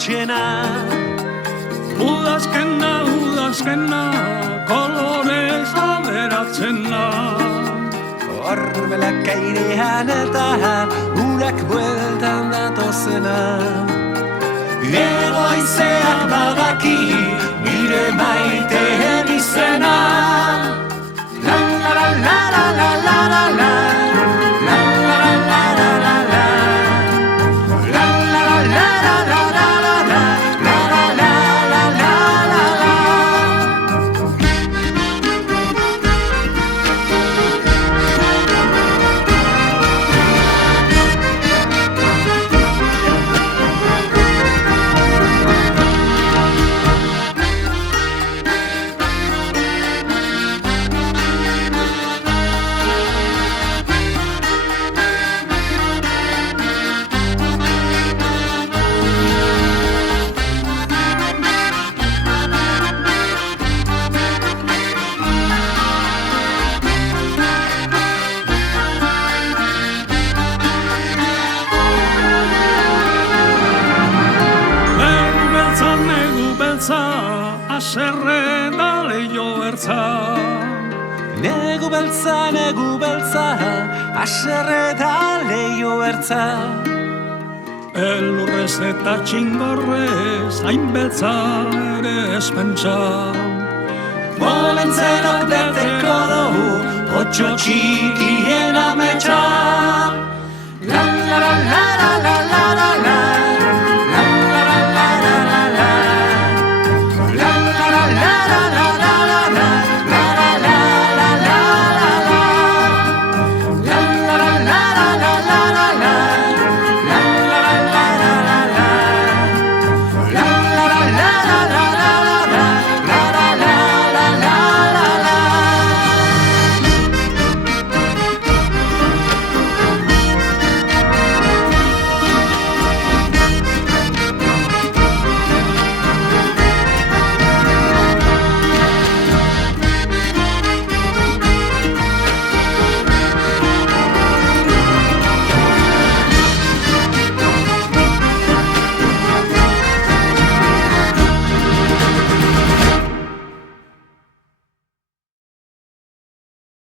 etxena. Udazkena, kolorez aberatzen da. Horbelak airean eta urak bueltan datozena. Egoizeak badaki nire maiteen izena. La la la la la la la la la. La la la la la la la. La la la la la la la la. La la la la la la la. Aserre da leio ertza. Negu beltza, aserre da leio ertza. Elurrez eta txingorrez, hain beltza ere espentsa. Molentzerok beteko dugu, otxo txikien ametsa.